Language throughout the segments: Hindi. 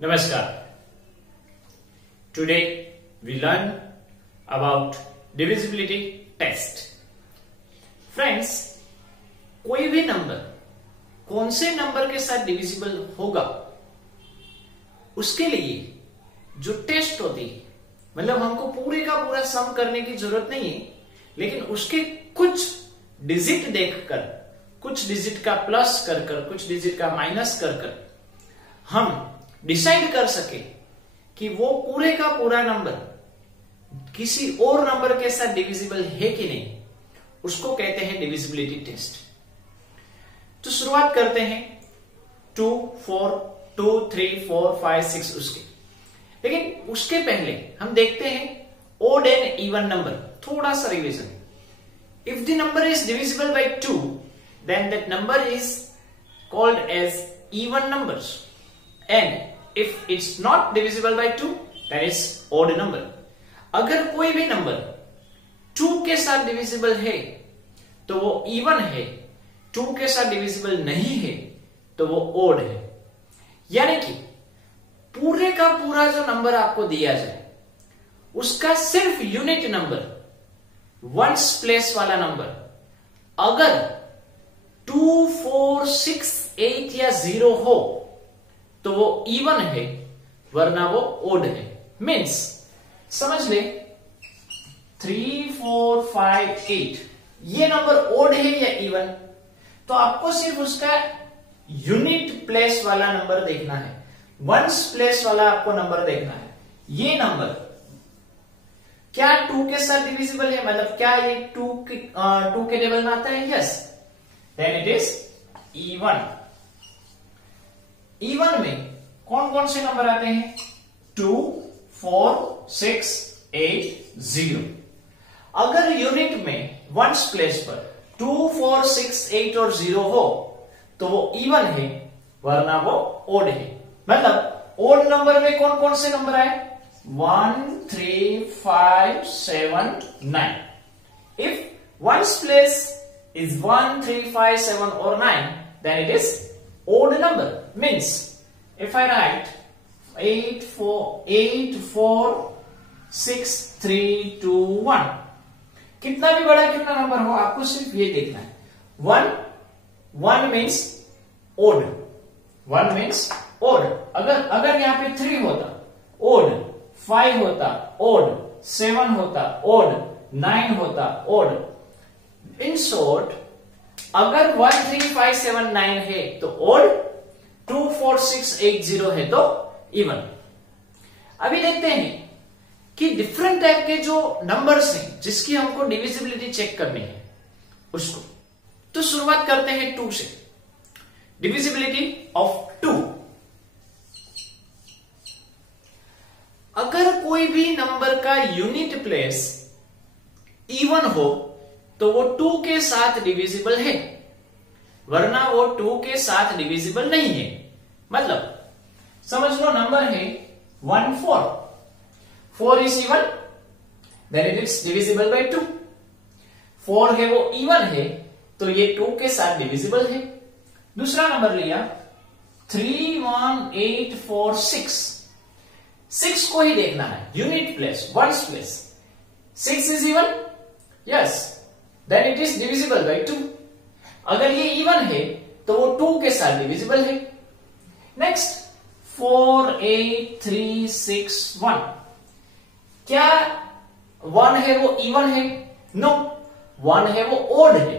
Namaskar. Today we learn about divisibility test. Friends, कोई भी नंबर कौन से नंबर के साथ डिविजिबल होगा उसके लिए जो टेस्ट होती है, मतलब हमको पूरे का पूरा सम करने की जरूरत नहीं है, लेकिन उसके कुछ डिजिट देखकर, कुछ डिजिट का प्लस कर कर, कुछ डिजिट का माइनस कर कर हम डिसाइड कर सके कि वो पूरे का पूरा नंबर किसी और नंबर के साथ डिविजिबल है कि नहीं, उसको कहते हैं डिविजिबिलिटी टेस्ट। तो शुरुआत करते हैं 2, 4, 2, 3, 4, 5, 6 उसके। लेकिन उसके पहले हम देखते हैं ओड एंड इवन नंबर, थोड़ा सा revision. If the number is divisible by 2, then that number is called as even numbers, and if it's not divisible by 2, that is odd number. अगर कोई भी नंबर 2 के साथ डिविजिबल है तो वो इवन है, 2 के साथ डिविजिबल नहीं है तो वो ओड है। यानी कि पूरे का पूरा जो नंबर आपको दिया जाए उसका सिर्फ यूनिट नंबर, वंस प्लेस वाला नंबर अगर 2, 4, 6, 8 या 0 हो तो वो इवन है, वरना वो ओड है। मीन्स समझ ले 3, 4, 5, 8 ये नंबर ओड है या इवन, तो आपको सिर्फ उसका यूनिट प्लेस वाला नंबर देखना है, वंस प्लेस वाला आपको नंबर देखना है। ये नंबर क्या 2 के साथ डिविजिबल है, मतलब क्या ये 2 के टेबल में आता है? Yes, then it is even. Even में कौन कौन से नंबर आते हैं? 2, 4, 6, 8, 0। अगर यूनिट में वंस प्लेस पर 2, 4, 6, 8 और 0 हो तो वो इवन है, वरना वो ओड है। मतलब ओड नंबर में कौन कौन से नंबर आए? 1, 3, 5, 7, 9। If ones place is 1, 3, 5, 7 or 9, then it is odd number. Means if I write 8, 4, 6, 3, 2, 1, कितना भी बड़ा क्यों ना नंबर हो आपको सिर्फ ये देखना है। 1 means odd, 1 means odd। अगर यहां पे 3 होता odd, 5 होता odd, 7 होता odd, 9 होता odd। इन शॉर्ट अगर 1, 3, 5, 7, 9 है तो ओड, 2, 4, 6, 8, 0 है तो इवन। अभी देखते हैं कि डिफरेंट टाइप के जो नंबर्स हैं जिसकी हमको डिविजिबिलिटी चेक करनी है उसको। तो शुरुआत करते हैं 2 से। Divisibility of 2। अगर कोई भी नंबर का यूनिट प्लेस इवन हो तो वो 2 के साथ डिविजिबल है, वरना वो 2 के साथ डिविजिबल नहीं है। मतलब समझ लो नंबर है 1, 4, 4 is even, then it is divisible by 2। 4 है वो इवन है तो ये 2 के साथ डिविजिबल है। दूसरा नंबर लिया 3, 1, 8, 4, 6। 6 को ही देखना है, unit place, ones place. 6 is even, yes, then it is divisible by 2। अगर ये इवन है तो वो 2 के साथ डिविजिबल है। नेक्स्ट 4, 8, 3, 6, 1। क्या 1 है वो इवन है? नो, 1 है वो ओड है,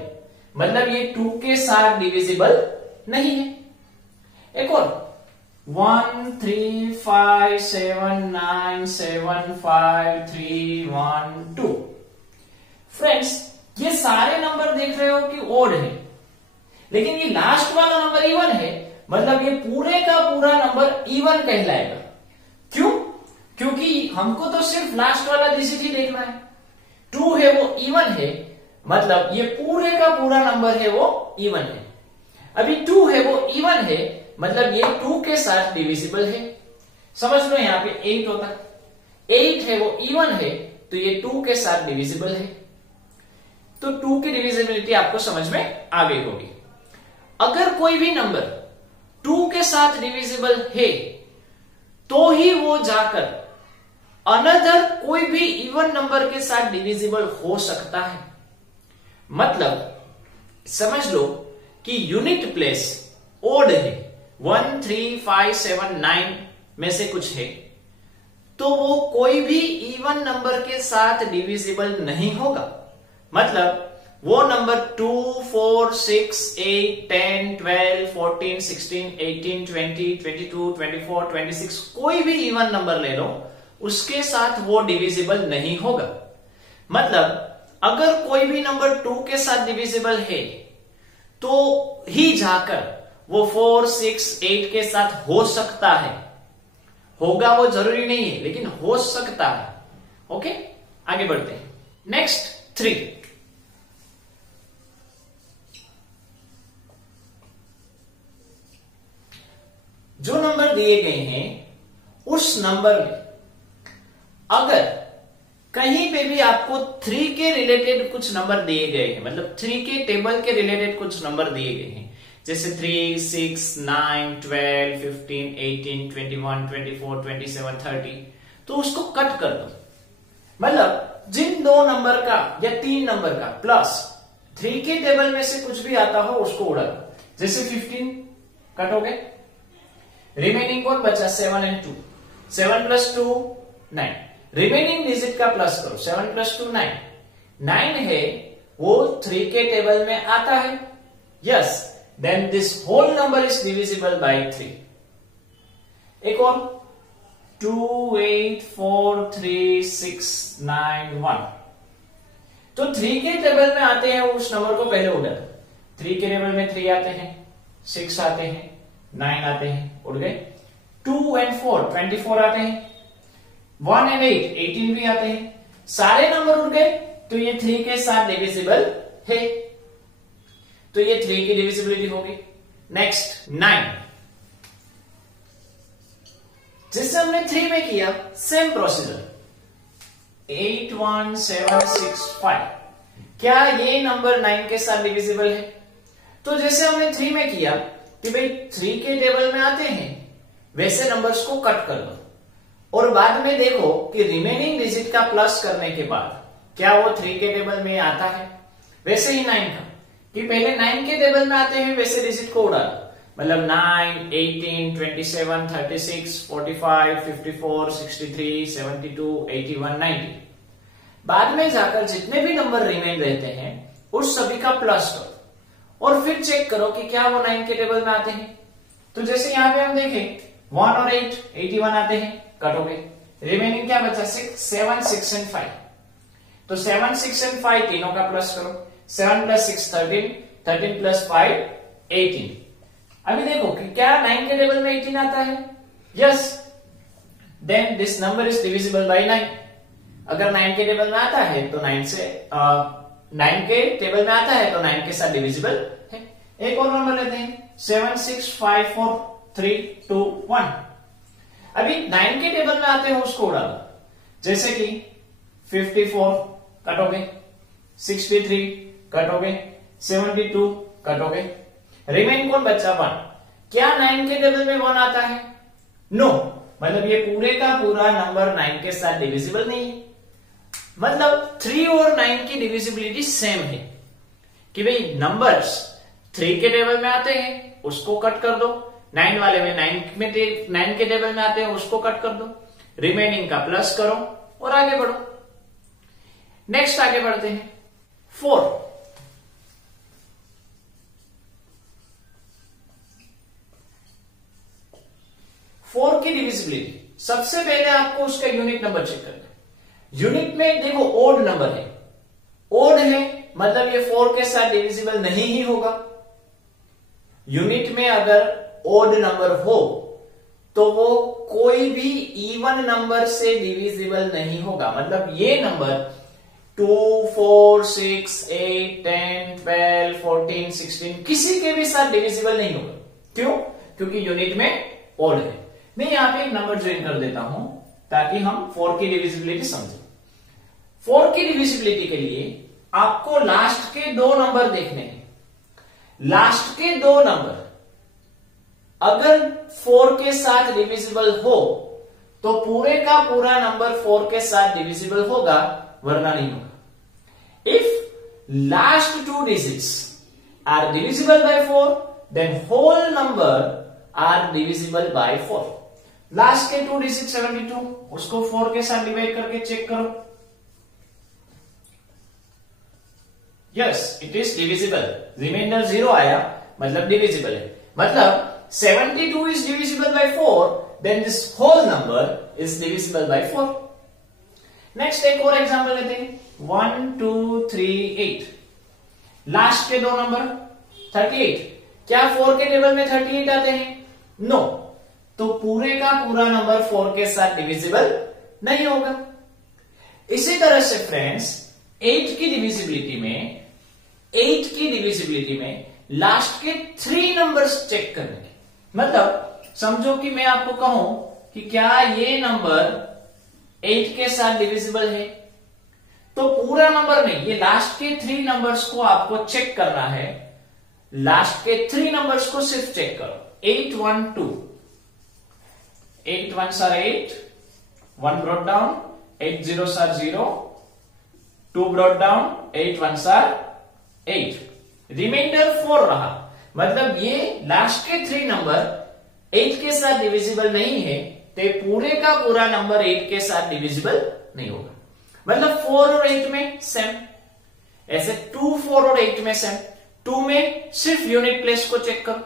मतलब ये 2 के साथ डिविजिबल नहीं है। एक और 1, 3, 5, 7, 9, 7, 5, 3, 1, 2। फ्रेंड्स, ये सारे नंबर देख रहे हो कि ओड है, लेकिन ये लास्ट वाला नंबर इवन है, मतलब ये पूरे का पूरा नंबर इवन कहलाएगा। क्यों? क्योंकि हमको तो सिर्फ लास्ट वाला डिजिट ही देखना है। 2 है वो इवन है, मतलब ये पूरे का पूरा नंबर है वो इवन है। अभी 2 है वो इवन है, मतलब ये 2 के साथ डिविजिबल है। समझ लो यहां पे 8 होता, 8 है वो इवन है तो ये 2 के साथ डिविजिबल है। तो 2 की डिविजिबिलिटी आपको समझ में आ गई होगी। अगर कोई भी नंबर 2 के साथ डिविजिबल है तो ही वो जाकर अनदर कोई भी इवन नंबर के साथ डिविजिबल हो सकता है। मतलब समझ लो कि यूनिट प्लेस ओड है, 1 3 5 7 9 में से कुछ है, तो वो कोई भी इवन नंबर के साथ डिविजिबल नहीं होगा। मतलब वो नंबर 2 4 6 8 10 12 14 16 18 20 22 24 26 कोई भी इवन नंबर ले लो, उसके साथ वो डिविजिबल नहीं होगा। मतलब अगर कोई भी नंबर 2 के साथ डिविजिबल है तो ही जाकर वो 4 6 8 के साथ हो सकता है। होगा वो जरूरी नहीं है, लेकिन हो सकता है। ओके, आगे बढ़ते हैं। नेक्स्ट 3। जो नंबर दिए गए हैं उस नंबर में अगर कहीं पे भी आपको 3 के रिलेटेड कुछ नंबर दिए गए हैं, मतलब 3 के टेबल के रिलेटेड कुछ नंबर दिए गए हैं, जैसे 3 6 9 12 15 18 21 24 27 30, तो उसको कट कर दो। मतलब जिन 2 नंबर का या 3 नंबर का प्लस 3 के टेबल में से कुछ भी आता हो उसको उड़ा दो। जैसे 15 कट हो गए, रिमेनिंग कौन बचा? 7 और 2। 7 + 2 9। रिमेनिंग डिजिट का प्लस करो, 7 + 2 9। 9 है वो 3 के टेबल में आता है। Yes, then this whole number is divisible by 3। एक और 2 8 4 3 6 9 1। तो 3 के टेबल में आते हैं उस नंबर को पहले उड़ा दो। 3 के टेबल में 3 आते हैं, 6 आते हैं, 9 आते हैं, उड़ गए। 2 और 4 24 आते हैं, 1 और 8 18 भी आते हैं। सारे नंबर उड़ गए, तो ये 3 के साथ डिविजिबल है, तो ये 3 की डिविजिबिलिटी होगी। नेक्स्ट 9। जिससे हमने 3 में किया सेम प्रोसीजर, 8 1 7 6 5। क्या ये नंबर 9 के साथ डिविजिबल है? तो जैसे हमने 3 में किया कि भाई 3 के टेबल में आते हैं, वैसे नंबर्स को कट कर दो और बाद में देखो कि रिमेनिंग डिजिट का प्लस करने के बाद क्या वो 3 के टेबल में आता है। वैसे ही 9 का कि पहले 9 के टेबल में आते हैं वैसे डिजिट को उड़ा दो। मतलब 9 18 27 36 45 54 63 72 81 90। बाद में जाकर जितने भी नंबर रिमेन रहते हैं उस सभी का प्लस करो और फिर चेक करो कि क्या वो 9 के टेबल में आते हैं। तो जैसे यहां पे हम देखें 1 और 8 81 आते हैं, कट हो गए। रिमेनिंग क्या बचा? 6 7 6 और 5। तो 7 6 और 5 तीनों का प्लस करो। 7 + 6 13, 13 + 5 18। अभी देखो कि क्या 9 के टेबल में 18 आता है? Yes, then this number is divisible by 9। अगर 9 के टेबल में आता है तो 9 के टेबल में आता है तो 9 के साथ डिविजिबल है। एक और नंबर लेते हैं 7 6 5 4 3 2 1। अभी 9 के टेबल में आते हैं उसको उड़ा दो। जैसे कि 54 कट हो गए, 63 कट हो गए, 72 कट हो गए। रिमेन कौन बचा? 1। क्या 9 के टेबल में 1 आता है? नो, मतलब ये पूरे का पूरा नंबर 9 के साथ डिविजिबल नहीं है। मतलब 3 और 9 की डिविजिबिलिटी सेम है कि भाई नंबर्स 3 के टेबल में आते हैं उसको कट कर दो, 9 वाले में 9 के टेबल में आते हैं उसको कट कर दो, रिमेनिंग का प्लस करो और आगे बढ़ो। नेक्स्ट आगे बढ़ते हैं 4। 4 की डिविजिबिलिटी सबसे पहले आपको उसका यूनिट नंबर चेक करना है। यूनिट में देखो ओड नंबर है, ओड है मतलब ये 4 के साथ डिविजिबल नहीं ही होगा। यूनिट में अगर ओड नंबर हो तो वो कोई भी इवन नंबर से डिविजिबल नहीं होगा। मतलब ये नंबर 2 4 6 8 10 12 14 16 किसी के भी साथ डिविजिबल नहीं होगा। क्यों? क्योंकि यूनिट में ओड है। मैं यहां पे एक नंबर ज्वाइन कर देता हूं ताकि हम 4 की डिविजिबिलिटी समझें। 4 की डिविजिबिलिटी के लिए आपको लास्ट के 2 नंबर देखने हैं। लास्ट के 2 नंबर अगर 4 के साथ डिविजिबल हो तो पूरे का पूरा नंबर 4 के साथ डिविजिबल होगा, वरना नहीं होगा। If last two digits are divisible by 4, then whole number are divisible by 4। लास्ट के 2 डिजिट 72, उसको 4 के साथ डिवाइड करके चेक करो। Yes, it is divisible. Remainder 0 आया, मतलब डिविजिबल है। मतलब 72 is divisible by 4, then this whole number is divisible by 4। Next एक और एग्जांपल लेते हैं। 1 2 3 8, लास्ट के 2 नंबर 38। क्या 4 के टेबल में 38 आते हैं? नो, तो पूरे का पूरा नंबर 4 के साथ डिविजिबल नहीं होगा। इसी तरह से फ्रेंड्स 8 की डिविजिबिलिटी में लास्ट के 3 नंबर्स चेक करने के। मतलब समझो कि मैं आपको कहूं कि क्या ये नंबर 8 के साथ डिविजिबल है, तो पूरा नंबर नहीं, ये लास्ट के 3 नंबर्स को आपको चेक करना है। लास्ट के 3 नंबर्स को सिर्फ चेक करो। 8 1 2, 8 1s are 8, 1 brought down, 8 0s are 0, 2 brought down, 8 1s are 8, reminder 4 रहा। मतलब ये लास्ट के 3 नंबर 8 के साथ डिविजिबल नहीं है, तो पूरे का पूरा नंबर 8 के साथ डिविजिबल नहीं होगा। मतलब 4 और 8 में सेम, ऐसे 2 4 और 8 में सेम। 2 में सिर्फ यूनिट प्लेस को चेक करो,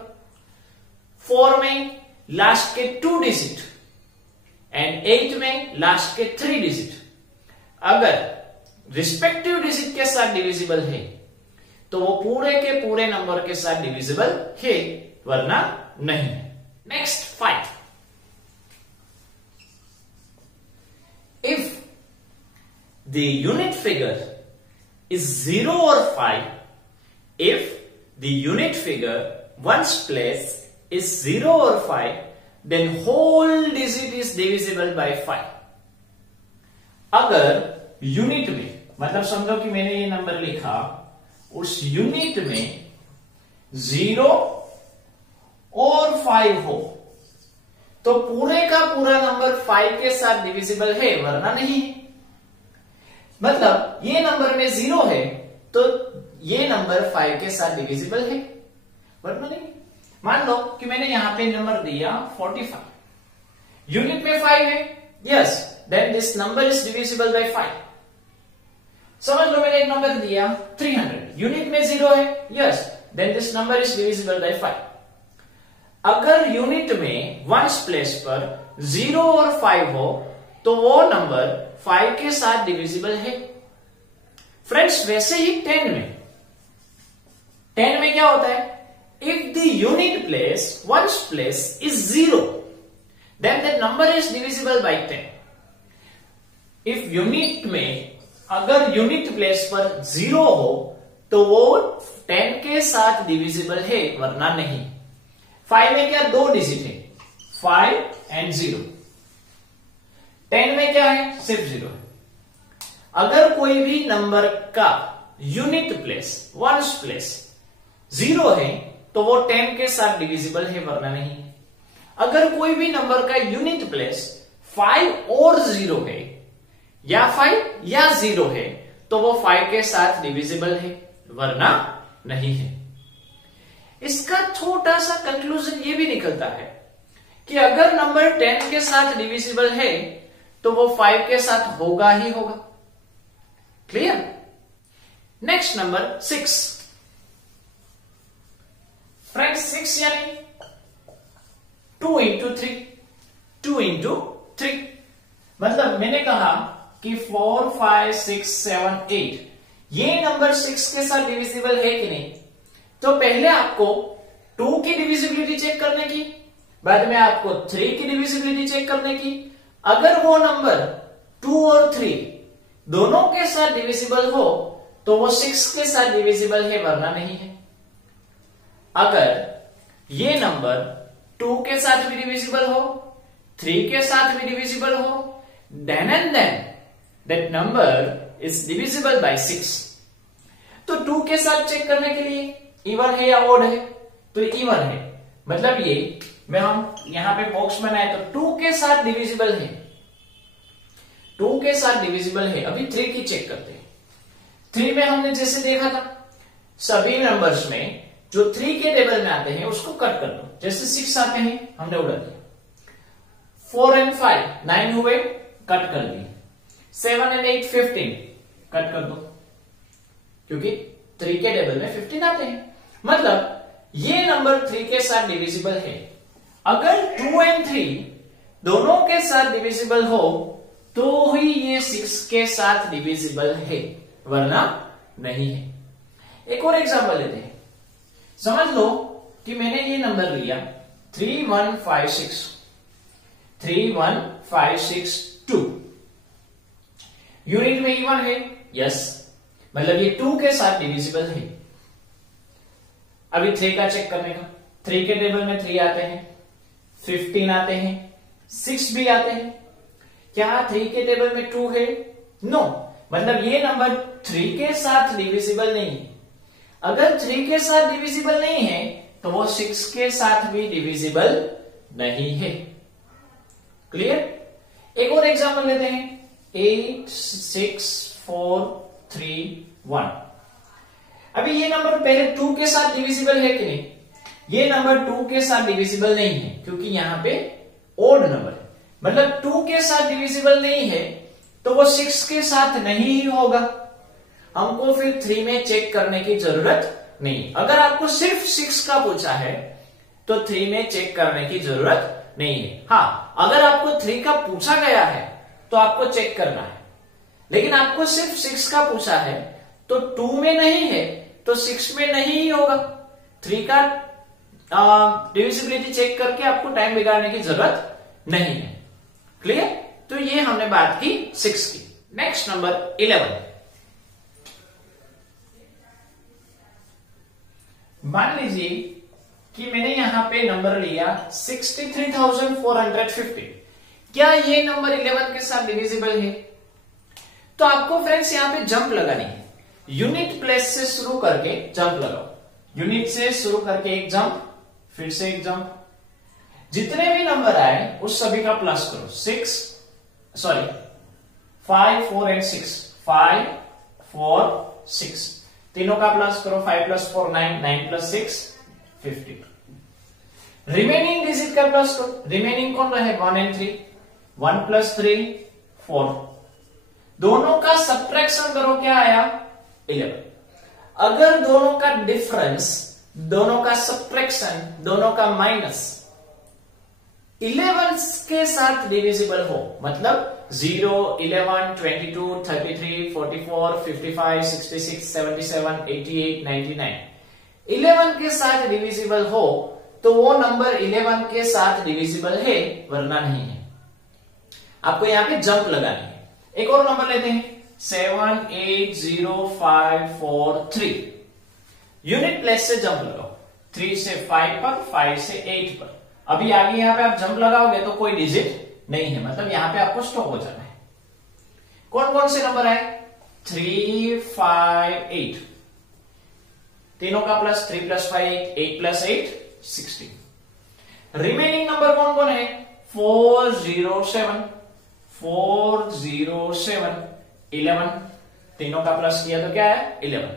4 में लास्ट के 2 डिजिट एंड 8 में लास्ट के 3 डिजिट। अगर रिस्पेक्टिव डिजिट के साथ डिविजिबल है तो वो पूरे के पूरे नंबर के साथ डिविजिबल है, वरना नहीं है। Next 5, if the unit figure is 0 or 5, if the unit figure ones place is 0 or 5, then whole digit is divisible by 5। अगर यूनिट में, मतलब समझो कि मैंने ये नंबर लिखा, उस यूनिट में 0 और 5 हो, तो पूरे का पूरा नंबर 5 के साथ डिविजिबल है, वरना नहीं है। मतलब ये नंबर में 0 है तो ये नंबर 5 के साथ डिविजिबल है, वरना नहीं। मान लो कि मैंने यहां पे नंबर दिया 45, यूनिट में 5 है, yes, then this number is divisible by 5। समझ लो मैंने एक नंबर दिया 300, यूनिट में 0 है, yes, then this number is divisible by 5। अगर यूनिट में वंस प्लेस पर 0 और 5 हो तो वो नंबर 5 के साथ डिविजिबल है। फ्रेंड्स वैसे ही 10 में क्या होता है? If the unit place ones place is 0, then that number is divisible by 10। If unit में अगर यूनिट प्लेस पर 0 हो तो वो 10 के साथ डिविजिबल है, वरना नहीं। 5 में क्या 2 डिजिट है, 5 and 0। 10 में क्या है? सिर्फ 0 है। अगर कोई भी नंबर का यूनिट प्लेस वंस प्लेस 0 है तो वो 10 के साथ डिविजिबल है, वरना नहीं है। अगर कोई भी नंबर का यूनिट प्लेस 5 और 0 है, या 5 या 0 है, तो वो 5 के साथ डिविजिबल है, वरना नहीं है। इसका छोटा सा कंक्लूजन ये भी निकलता है कि अगर नंबर 10 के साथ डिविजिबल है तो वो 5 के साथ होगा ही होगा। क्लियर? Next number 6। फ्रेंड्स 6 यानी 2 into 3, 2 into 3। मतलब मैंने कहा कि 4 5 6 7 8 ये नंबर 6 के साथ डिविजिबल है कि नहीं, तो पहले आपको 2 की डिविजिबिलिटी चेक करने की, बाद में आपको 3 की डिविजिबिलिटी चेक करने की। अगर वो नंबर 2 और 3 दोनों के साथ डिविजिबल हो तो वो 6 के साथ डिविजिबल है, वरना नहीं है। अगर ये नंबर 2 के साथ भी डिविजिबल हो, 3 के साथ भी डिविजिबल हो, then and then that number is divisible by 6। तो 2 के साथ चेक करने के लिए इवन है या ओड है, तो इवन है। मतलब ये मैं हम यहां पे बॉक्स बनाए तो 2 के साथ डिविजिबल है, 2 के साथ डिविजिबल है, अभी 3 की चेक करते हैं। 3 में हमने जैसे देखा था, सभी नंबर्स में जो 3 के टेबल में आते हैं उसको कट कर दो। जैसे 6 आते हैं हमने उड़ा दिया, 4 and 5 9 हुए, कट कर दिए। 7 and 8 15 कट कर दो, क्योंकि 3 के टेबल में 15 आते हैं। मतलब ये नंबर 3 के साथ डिविजिबल है। अगर 2 and 3 दोनों के साथ डिविजिबल हो तो ही ये 6 के साथ डिविजिबल है, वरना नहीं है। एक और एग्जांपल लेते हैं। समझ लो कि मैंने ये नंबर लिया 3156 31562। यूनिट में इवन है, यस, मतलब ये 2 के साथ डिविजिबल है। अभी 3 का चेक करने का। 3 के टेबल में 3 आते हैं, 15 आते हैं, 6 भी आते हैं। क्या 3 के टेबल में 2 है? नो, मतलब ये नंबर 3 के साथ डिविजिबल नहीं है। अगर 3 के साथ डिविजिबल नहीं है तो वो 6 के साथ भी डिविजिबल नहीं है। क्लियर? एक और एग्जांपल लेते हैं, 8 6 4 3 1। अभी ये नंबर पहले 2 के साथ डिविजिबल है कि नहीं? ये नंबर 2 के साथ डिविजिबल नहीं है, क्योंकि यहां पे ओड नंबर है। मतलब 2 के साथ डिविजिबल नहीं है तो वो 6 के साथ नहीं ही होगा। हमको फिर 3 में चेक करने की जरूरत नहीं। अगर आपको सिर्फ 6 का पूछा है तो 3 में चेक करने की जरूरत नहीं है। हाँ, अगर आपको 3 का पूछा गया है तो आपको चेक करना है, लेकिन आपको सिर्फ 6 का पूछा है तो 2 में नहीं है तो 6 में नहीं ही होगा। 3 का डिविजिबिलिटी चेक करके आपको टाइम बिगाड़ने की जरूरत नहीं है। क्लियर? तो ये हमने बात की 6 की। Next number 11। मान लीजिए कि मैंने यहां पे नंबर लिया 63,450। क्या ये नंबर 11 के साथ डिविजिबल है? तो आपको फ्रेंड्स यहां पे जंप लगानी है। यूनिट प्लेस से शुरू करके जंप लगाओ। यूनिट से शुरू करके एक जंप, फिर से एक जंप। जितने भी नंबर आए उस सभी का प्लस करो। 5 4 एंड 6, 5 4 6, तीनों का प्लस करो। 5 + 4 9, 9 + 6 15। रिमेनिंग डिजिट का प्लस करो। रिमेनिंग कौन रहे? 1 and 3, 1 + 3 4। दोनों का सब्ट्रैक्शन करो, क्या आया? 11। अगर दोनों का डिफरेंस, दोनों का सब्ट्रैक्शन, दोनों का माइनस 11 के साथ डिविजिबल हो, मतलब 0 11 22 33 44 55 66 77 88 99 11 के साथ डिविजिबल हो तो वो नंबर 11 के साथ डिविजिबल है, वरना नहीं है। आपको यहां पे जंप लगानी है। एक और नंबर लेते हैं 780543। यूनिट प्लेस से जंप लगाओ। 3 से 5 पर, 5 से 8 पर। अभी आगे यहां पे आप जंप लगाओगे तो कोई डिजिट नहीं है, मतलब यहां पे आपको स्टॉप हो जाना है। कौन कौन से नंबर आए? 3 5 8। तीनों का प्लस, 3 + 5 8 + 8 16। रिमेनिंग नंबर कौन कौन है? 407 407 11। तीनों का प्लस किया तो क्या है? 11।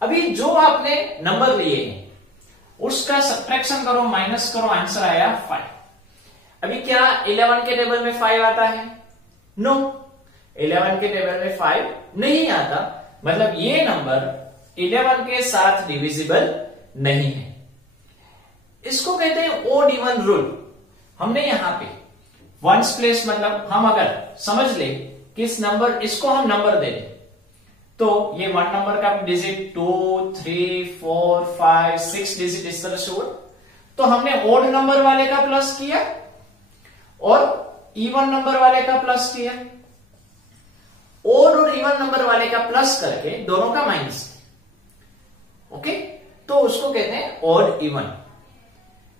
अभी जो आपने नंबर लिए हैं उसका सब्ट्रैक्शन करो, माइनस करो, आंसर आया 5। अभी क्या 11 के टेबल में 5 आता है? नो, 11 के टेबल में 5 नहीं आता। मतलब ये नंबर 11 के साथ डिविजिबल नहीं है। इसको कहते हैं ओड इवन रूल। हमने यहां पे वंस प्लेस, मतलब हम अगर समझ ले कि इस नंबर, इसको हम नंबर दे दें तो ये 1 नंबर का डिजिट 2 3 4 5 6 डिजिट इस तरह से हुआ, तो हमने ओड नंबर वाले का प्लस किया और इवन नंबर वाले का प्लस किया। ओड और इवन नंबर वाले का प्लस करके दोनों का माइनस। ओके, तो उसको कहते हैं ओड इवन।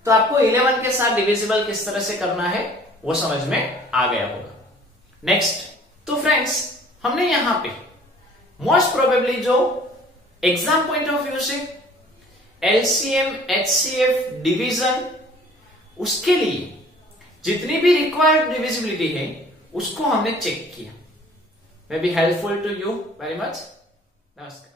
तो आपको 11 के साथ डिविजिबल किस तरह से करना है वो समझ में आ गया होगा। नेक्स्ट, तो फ्रेंड्स हमने यहां पे मोस्ट प्रोबेबली जो एग्जाम पॉइंट ऑफ व्यू से एलसीएम एचसीएफ डिवीजन, उसके लिए जितनी भी रिक्वायर्ड डिविजिबिलिटी है उसको हमने चेक किया। May be helpful to you very much. नमस्कार।